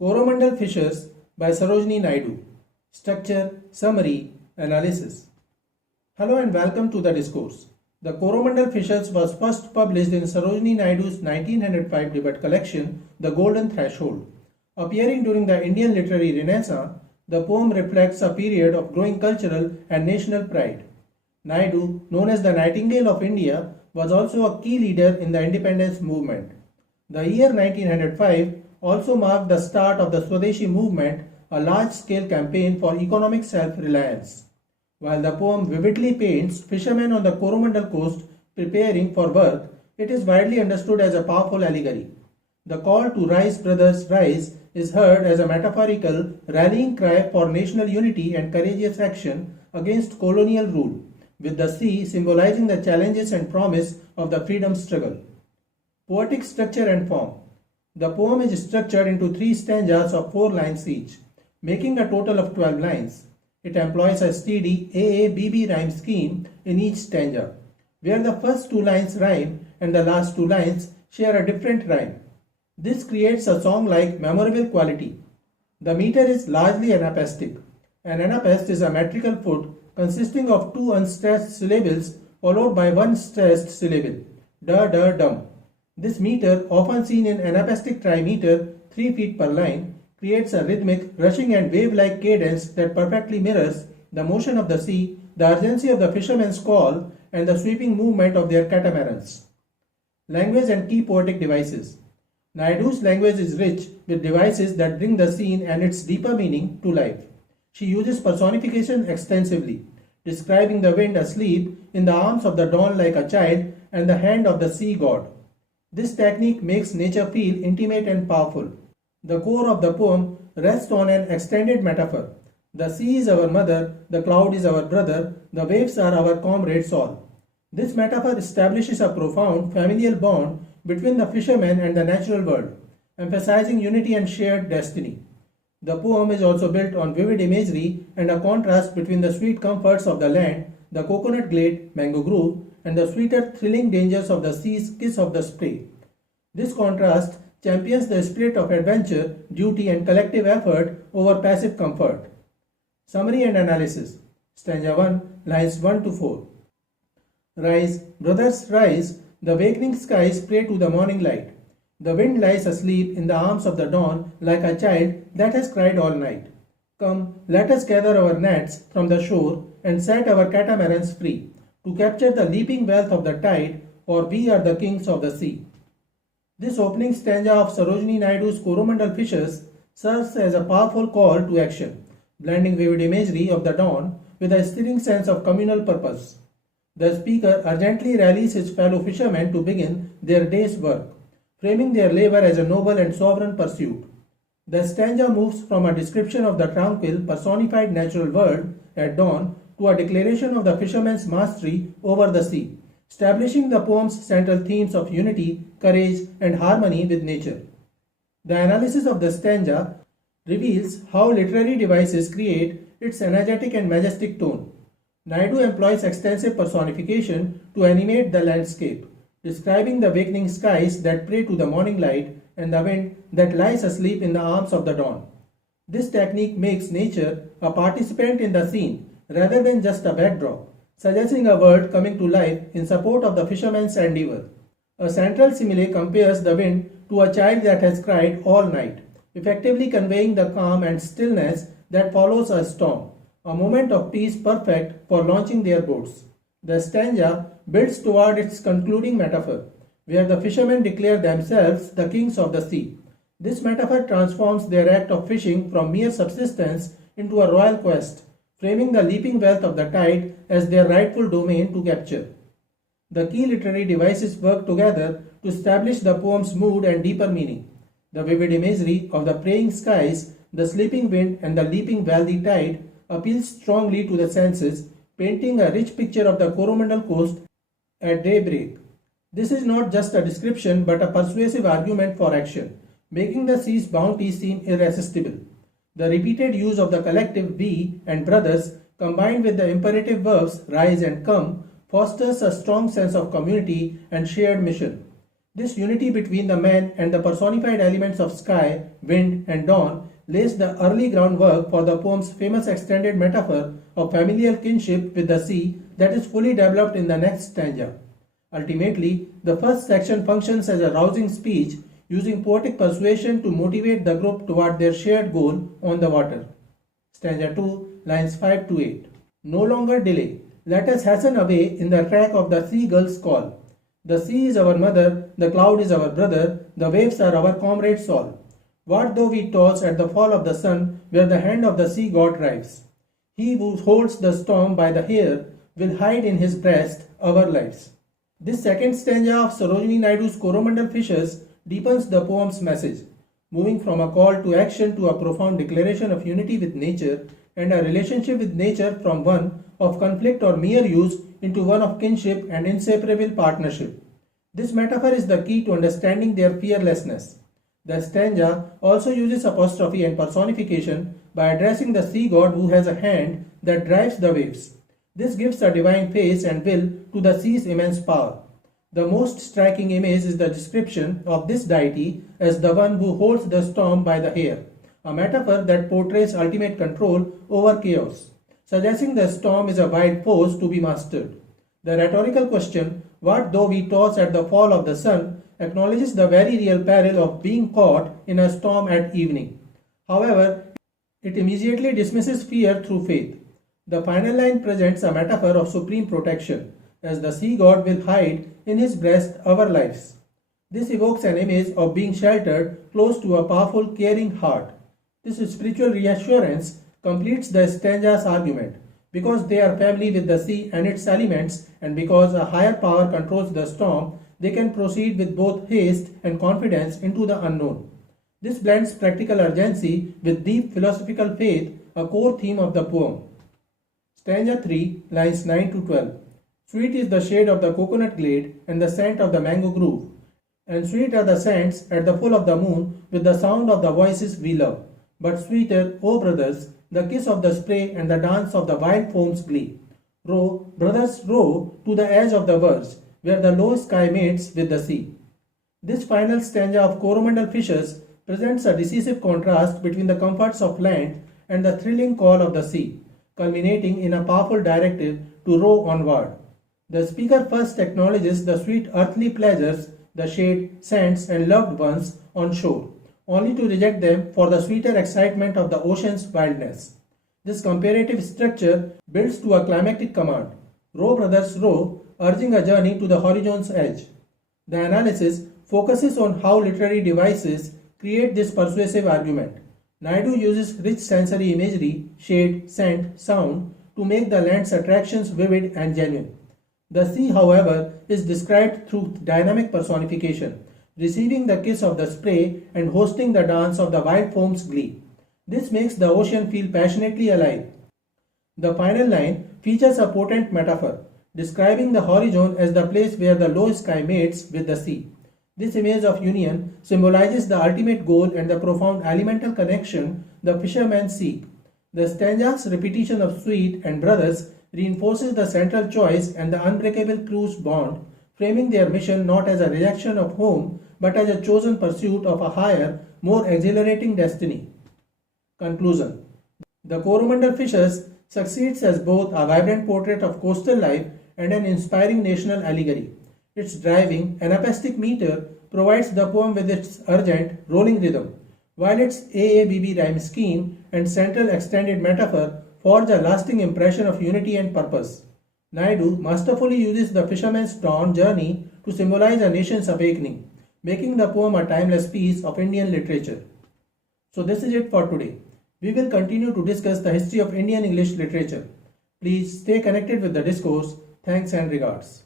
Coromandel Fishers by Sarojini Naidu. Structure, Summary, Analysis. Hello and welcome to the discourse. The Coromandel Fishers was first published in Sarojini Naidu's 1905 debate collection, The Golden Threshold. Appearing during the Indian literary renaissance, the poem reflects a period of growing cultural and national pride. Naidu, known as the Nightingale of India, was also a key leader in the independence movement. The year 1905 also marked the start of the Swadeshi Movement, a large-scale campaign for economic self-reliance. While the poem vividly paints fishermen on the Coromandel coast preparing for work, it is widely understood as a powerful allegory. The call to rise, brothers, rise is heard as a metaphorical rallying cry for national unity and courageous action against colonial rule, with the sea symbolizing the challenges and promise of the freedom struggle. Poetic structure and form. The poem is structured into 3 stanzas of 4 lines each, making a total of 12 lines. It employs a steady AABB rhyme scheme in each stanza, where the first 2 lines rhyme and the last 2 lines share a different rhyme. This creates a song-like memorable quality. The meter is largely anapestic. An anapest is a metrical foot consisting of 2 unstressed syllables followed by 1 stressed syllable, dum. This meter, often seen in anapestic trimeter 3 feet per line, creates a rhythmic, rushing and wave-like cadence that perfectly mirrors the motion of the sea, the urgency of the fisherman's call, and the sweeping movement of their catamarans. Language and key poetic devices. Naidu's language is rich with devices that bring the scene and its deeper meaning to life. She uses personification extensively, describing the wind asleep in the arms of the dawn like a child and the hand of the sea god. This technique makes nature feel intimate and powerful. The core of the poem rests on an extended metaphor. The sea is our mother, the cloud is our brother, the waves are our comrades all. This metaphor establishes a profound familial bond between the fisherman and the natural world, emphasizing unity and shared destiny. The poem is also built on vivid imagery and a contrast between the sweet comforts of the land, the coconut glade, mango grove, and the sweeter, thrilling dangers of the sea's kiss of the spray. This contrast champions the spirit of adventure, duty, and collective effort over passive comfort. Summary and analysis. Stanza 1, lines 1 to 4. Rise, brothers, rise, the wakening skies pray to the morning light. The wind lies asleep in the arms of the dawn like a child that has cried all night. Come, let us gather our nets from the shore and set our catamarans free, to capture the leaping wealth of the tide, for we are the kings of the sea. This opening stanza of Sarojini Naidu's Coromandel Fishers serves as a powerful call to action, blending vivid imagery of the dawn with a stirring sense of communal purpose. The speaker urgently rallies his fellow fishermen to begin their day's work, framing their labor as a noble and sovereign pursuit. The stanza moves from a description of the tranquil, personified natural world at dawn to a declaration of the fisherman's mastery over the sea, establishing the poem's central themes of unity, courage, and harmony with nature. The analysis of the stanza reveals how literary devices create its energetic and majestic tone. Naidu employs extensive personification to animate the landscape, describing the wakening skies that pray to the morning light and the wind that lies asleep in the arms of the dawn. This technique makes nature a participant in the scene rather than just a backdrop, suggesting a world coming to life in support of the fisherman's endeavor. A central simile compares the wind to a child that has cried all night, effectively conveying the calm and stillness that follows a storm, a moment of peace perfect for launching their boats. The stanza builds toward its concluding metaphor, where the fishermen declare themselves the kings of the sea. This metaphor transforms their act of fishing from mere subsistence into a royal quest, framing the leaping wealth of the tide as their rightful domain to capture. The key literary devices work together to establish the poem's mood and deeper meaning. The vivid imagery of the praying skies, the sleeping wind, and the leaping wealthy tide appeals strongly to the senses, painting a rich picture of the Coromandel coast at daybreak. This is not just a description but a persuasive argument for action, making the sea's bounty seem irresistible. The repeated use of the collective we and brothers, combined with the imperative verbs rise and come, fosters a strong sense of community and shared mission. This unity between the man and the personified elements of sky, wind, and dawn lays the early groundwork for the poem's famous extended metaphor of familial kinship with the sea that is fully developed in the next stanza. Ultimately, the first section functions as a rousing speech using poetic persuasion to motivate the group toward their shared goal on the water. Stanza 2, lines 5 to 8. No longer delay. Let us hasten away in the track of the seagull's call. The sea is our mother, the cloud is our brother, the waves are our comrades all. What though we toss at the fall of the sun, where the hand of the sea god drives? He who holds the storm by the hair will hide in his breast our lives. This second stanza of Sarojini Naidu's Coromandel Fishers deepens the poem's message, moving from a call to action to a profound declaration of unity with nature and a relationship with nature from one of conflict or mere use into one of kinship and inseparable partnership. This metaphor is the key to understanding their fearlessness. The stanza also uses apostrophe and personification by addressing the sea god who has a hand that drives the waves. This gives a divine face and will to the sea's immense power. The most striking image is the description of this deity as the one who holds the storm by the hair, a metaphor that portrays ultimate control over chaos, suggesting the storm is a wild force to be mastered. The rhetorical question, what though we toss at the fall of the sun, acknowledges the very real peril of being caught in a storm at evening. However, it immediately dismisses fear through faith. The final line presents a metaphor of supreme protection, as the sea god will hide in his breast our lives. This evokes an image of being sheltered close to a powerful, caring heart. This spiritual reassurance completes the stanza's argument. Because they are family with the sea and its elements, and because a higher power controls the storm, they can proceed with both haste and confidence into the unknown. This blends practical urgency with deep philosophical faith, a core theme of the poem. Stanza 3, lines 9 to 12. Sweet is the shade of the coconut glade and the scent of the mango grove, and sweet are the scents at the full of the moon with the sound of the voices we love. But sweeter, O brothers, the kiss of the spray and the dance of the wild foam's glee. Row, brothers, row to the edge of the verge, where the low sky mates with the sea. This final stanza of Coromandel Fishers presents a decisive contrast between the comforts of land and the thrilling call of the sea, culminating in a powerful directive to row onward. The speaker first acknowledges the sweet earthly pleasures, the shade, scents, and loved ones on shore, only to reject them for the sweeter excitement of the ocean's wildness. This comparative structure builds to a climactic command, row brothers row, urging a journey to the horizon's edge. The analysis focuses on how literary devices create this persuasive argument. Naidu uses rich sensory imagery, shade, scent, sound to make the land's attractions vivid and genuine. The sea, however, is described through dynamic personification, receiving the kiss of the spray and hosting the dance of the wild foam's glee. This makes the ocean feel passionately alive. The final line features a potent metaphor, describing the horizon as the place where the low sky mates with the sea. This image of union symbolizes the ultimate goal and the profound elemental connection the fishermen seek. The stanza's repetition of sweet and brothers reinforces the central choice and the unbreakable crew's bond, framing their mission not as a rejection of home but as a chosen pursuit of a higher, more exhilarating destiny. Conclusion. The Coromandel Fishers succeeds as both a vibrant portrait of coastal life and an inspiring national allegory. Its driving, anapestic meter provides the poem with its urgent, rolling rhythm, while its AABB rhyme scheme and central extended metaphor forge a lasting impression of unity and purpose. Naidu masterfully uses the fisherman's dawn journey to symbolize a nation's awakening, making the poem a timeless piece of Indian literature. So this is it for today. We will continue to discuss the history of Indian English literature. Please stay connected with the discourse. Thanks and regards.